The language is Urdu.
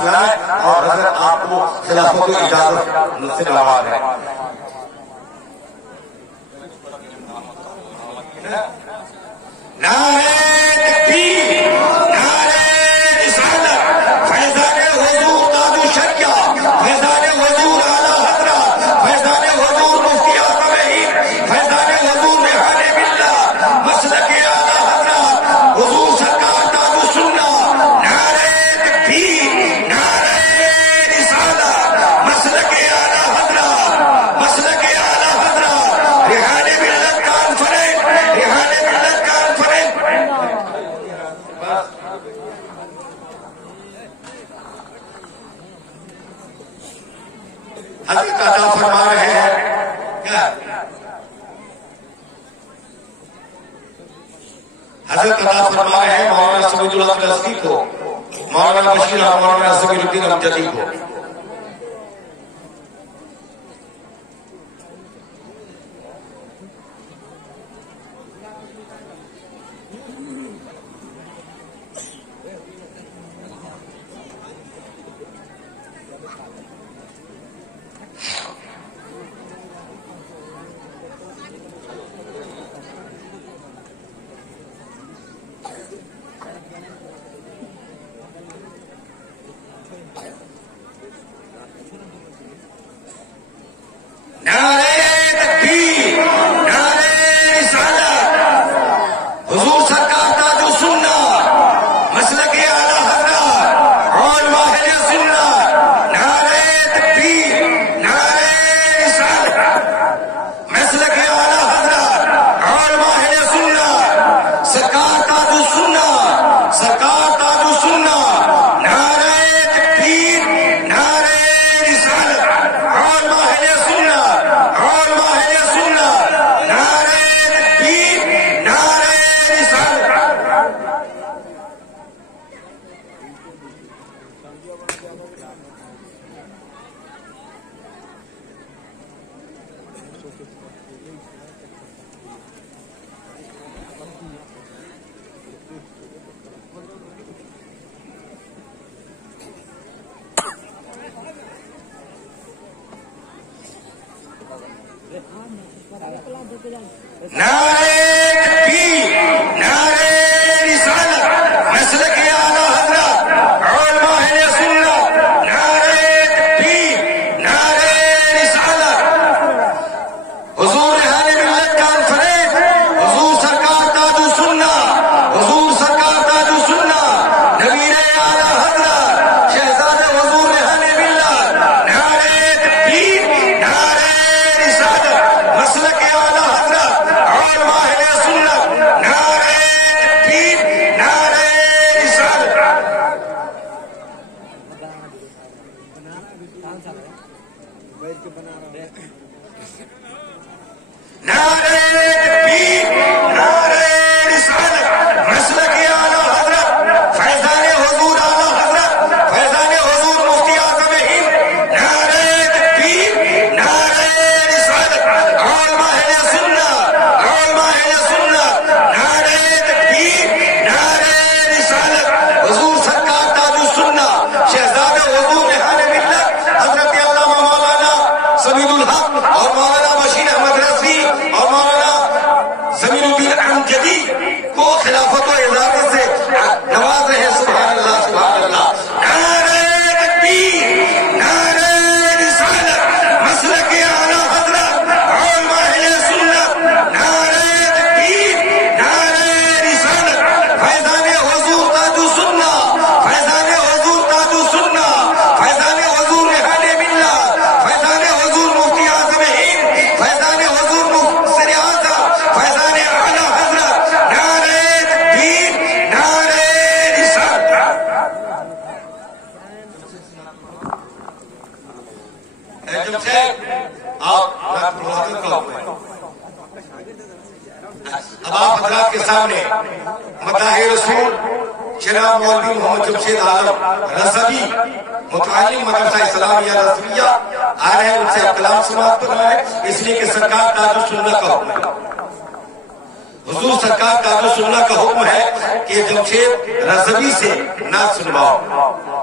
سنائیں اور حضرت آپ کو خلافت کو اجازت سے نوازیں. نعرہ تکبیر، نعرہ رسالت، فیضان حضور تاج الشریعہ، فیضان حضور اعلی حضرت، فیضان حضور مفتی اعظم ہند، فیضان حضور ریحان ملت، مسلک اعلی حضرت حضور سرکار تاج السنہ. نعرہ تکبیر، نعرہ رسالت، مسلک اعلی حضرت، مسلک اعلی حضرت، ریحان ملت کانفرنس، ریحان ملت کانفرنس. حضرت عطا فرما رہے ہیں کیا؟ حضرت عطا فرما رہے ہیں مولانا سمیع الحق رضوی کو، مولانا بشیر اور مولانا سمیع الدین امجدی کو. اب آپ حضرات کے سامنے مداح رسول جناب مولوی محمد جمشید عالم رضوی متعلم مدرسہ اسلامیہ رضویہ آ رہے ہیں، ان سے کلام سماعت کرنا ہے، اس لیے کہ سرکار تاج السنہ کا حکم ہے، حضور سرکار تاج السنہ کا حکم ہے کہ جمشید رضوی سے نعت سنواؤ.